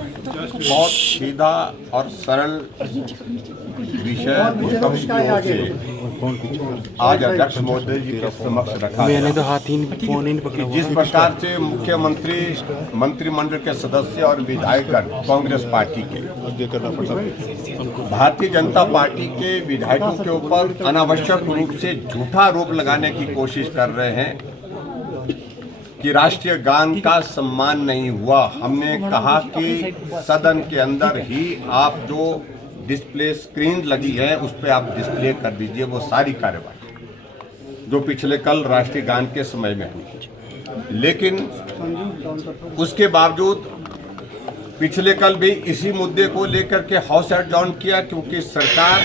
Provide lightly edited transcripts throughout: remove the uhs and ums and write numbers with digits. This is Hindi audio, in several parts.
बहुत सीधा और सरल विषय विपक्ष की ओर से आज अध्यक्ष महोदय जी के समक्ष रखा मैंने तो गया हाथ ही फोन ही नहीं पकड़ा कि जिस प्रकार से मुख्यमंत्री, मंत्रिमंडल के सदस्य और विधायकगण कांग्रेस पार्टी के भारतीय जनता पार्टी के विधायकों के ऊपर अनावश्यक रूप से झूठा आरोप लगाने की कोशिश कर रहे हैं कि राष्ट्रीय गान का सम्मान नहीं हुआ। हमने कहा कि सदन के अंदर ही आप जो डिस्प्ले स्क्रीन लगी है उस पर आप डिस्प्ले कर दीजिए वो सारी कार्यवाही जो पिछले कल राष्ट्रीय गान के समय में हुई। लेकिन उसके बावजूद पिछले कल भी इसी मुद्दे को लेकर के हाउस एडजॉर्न किया क्योंकि सरकार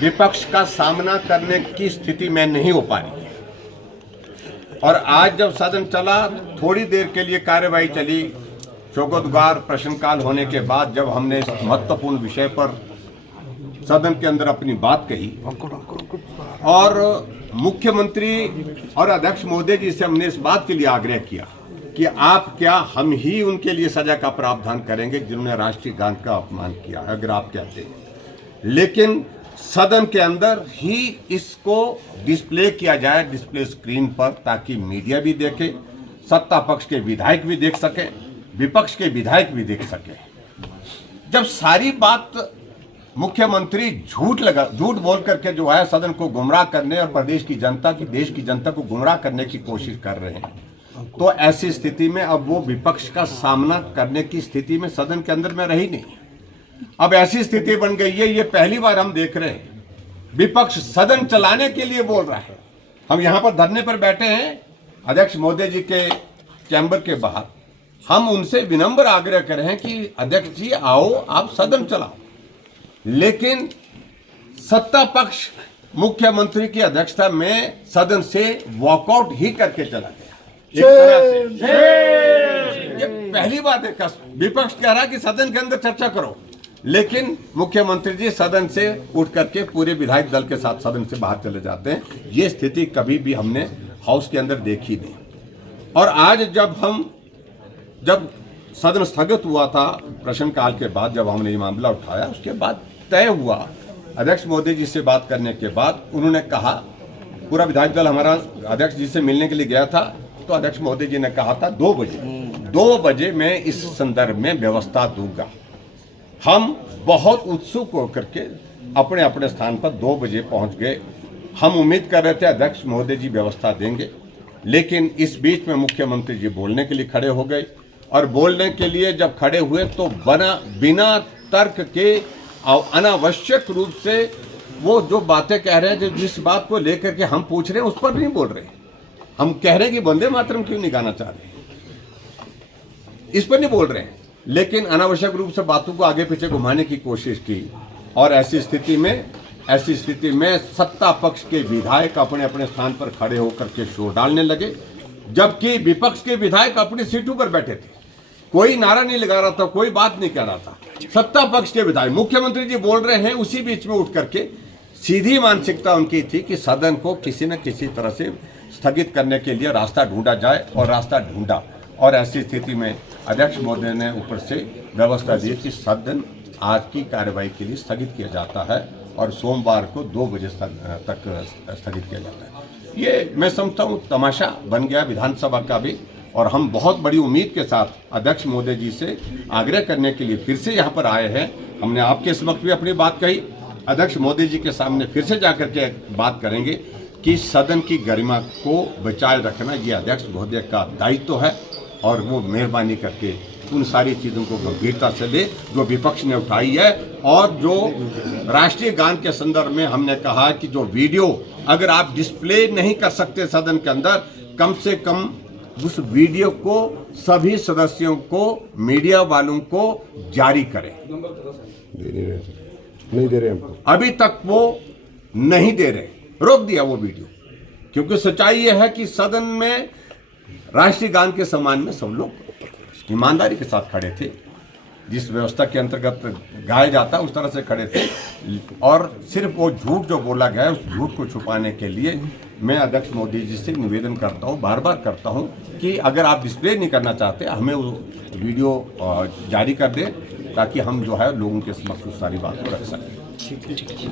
विपक्ष का सामना करने की स्थिति में नहीं हो पा रही है। और आज जब सदन चला, थोड़ी देर के लिए कार्यवाही चली, चौकोद्वार प्रश्नकाल होने के बाद जब हमने इस महत्वपूर्ण विषय पर सदन के अंदर अपनी बात कही और मुख्यमंत्री और अध्यक्ष महोदय जी से हमने इस बात के लिए आग्रह किया कि आप क्या हम ही उनके लिए सजा का प्रावधान करेंगे जिन्होंने राष्ट्रीय गान का अपमान किया, अगर आप कहते हैं। लेकिन सदन के अंदर ही इसको डिस्प्ले किया जाए डिस्प्ले स्क्रीन पर, ताकि मीडिया भी देखे, सत्ता पक्ष के विधायक भी देख सके, विपक्ष के विधायक भी देख सके। जब सारी बात मुख्यमंत्री झूठ बोल करके जो है सदन को गुमराह करने और प्रदेश की जनता की, देश की जनता को गुमराह करने की कोशिश कर रहे हैं, तो ऐसी स्थिति में अब वो विपक्ष का सामना करने की स्थिति में सदन के अंदर में रही नहीं। अब ऐसी स्थिति बन गई है, ये पहली बार हम देख रहे हैं विपक्ष सदन चलाने के लिए बोल रहा है। हम यहाँ पर धरने पर बैठे हैं अध्यक्ष महोदय जी के चैम्बर के बाहर, हम उनसे विनम्र आग्रह कर रहे हैं कि अध्यक्ष जी आओ, आप सदन चलाओ। लेकिन सत्ता पक्ष मुख्यमंत्री की अध्यक्षता में सदन से वॉकआउट ही करके चला गया। एक तरह से ये पहली बात है, विपक्ष कह रहा है कि सदन के अंदर चर्चा करो, लेकिन मुख्यमंत्री जी सदन से उठ करके पूरे विधायक दल के साथ सदन से बाहर चले जाते हैं। ये स्थिति कभी भी हमने हाउस के अंदर देखी नहीं। और आज जब सदन स्थगित हुआ था प्रश्नकाल के बाद, जब हमने ये मामला उठाया, उसके बाद तय हुआ, अध्यक्ष महोदय जी से बात करने के बाद उन्होंने कहा, पूरा विधायक दल हमारा अध्यक्ष जी से मिलने के लिए गया था, तो अध्यक्ष महोदय जी ने कहा था 2 बजे मैं इस संदर्भ में व्यवस्था दूंगा। हम बहुत उत्सुक होकर के अपने अपने स्थान पर 2 बजे पहुंच गए। हम उम्मीद कर रहे थे अध्यक्ष महोदय जी व्यवस्था देंगे, लेकिन इस बीच में मुख्यमंत्री जी बोलने के लिए खड़े हो गए। और बोलने के लिए जब खड़े हुए तो बिना तर्क के अनावश्यक रूप से वो जो बातें कह रहे हैं, जिस बात को लेकर के हम पूछ रहे हैं उस पर नहीं बोल रहे। हम कह रहे हैं कि वंदे मातरम क्यों नहीं गाना चाह रहे, इस पर नहीं बोल रहे हैं, लेकिन अनावश्यक रूप से बातों को आगे पीछे घुमाने की कोशिश की। और ऐसी स्थिति में सत्ता पक्ष के विधायक अपने अपने स्थान पर खड़े होकर के शोर डालने लगे, जबकि विपक्ष के विधायक अपनी सीटों पर बैठे थे। कोई नारा नहीं लगा रहा था, कोई बात नहीं कह रहा था। सत्ता पक्ष के विधायक, मुख्यमंत्री जी बोल रहे हैं, उसी बीच में उठ करके सीधी मानसिकता उनकी थी कि सदन को किसी न किसी तरह से स्थगित करने के लिए रास्ता ढूंढा जाए, और रास्ता ढूंढा। और ऐसी स्थिति में अध्यक्ष महोदय ने ऊपर से व्यवस्था दी कि सदन आज की कार्यवाही के लिए स्थगित किया जाता है और सोमवार को 2 बजे तक स्थगित किया जाता है। ये मैं समझता हूँ तमाशा बन गया विधानसभा का भी। और हम बहुत बड़ी उम्मीद के साथ अध्यक्ष महोदय जी से आग्रह करने के लिए फिर से यहाँ पर आए हैं। हमने आपके समक्ष भी अपनी बात कही, अध्यक्ष महोदय जी के सामने फिर से जाकर के बात करेंगे कि सदन की गरिमा को बचाए रखना ये अध्यक्ष महोदय का दायित्व है, और वो मेहरबानी करके उन सारी चीज़ों को गंभीरता से ले जो विपक्ष ने उठाई है। और जो राष्ट्रीय गान के संदर्भ में हमने कहा कि जो वीडियो अगर आप डिस्प्ले नहीं कर सकते सदन के अंदर, कम से कम उस वीडियो को सभी सदस्यों को, मीडिया वालों को जारी करें। नहीं दे रहे हमको, अभी तक वो नहीं दे रहे, रोक दिया वो वीडियो, क्योंकि सच्चाई ये है कि सदन में राष्ट्रीय गान के सम्मान में सब लोग ईमानदारी के साथ खड़े थे, जिस व्यवस्था के अंतर्गत गाया जाता उस तरह से खड़े थे। और सिर्फ वो झूठ जो बोला गया है उस झूठ को छुपाने के लिए मैं अध्यक्ष मोदी जी से निवेदन करता हूं, बार बार करता हूं कि अगर आप डिस्प्ले नहीं करना चाहते, हमें वो वीडियो जारी कर दें ताकि हम जो है लोगों के समक्ष उस सारी बात को रख सकें।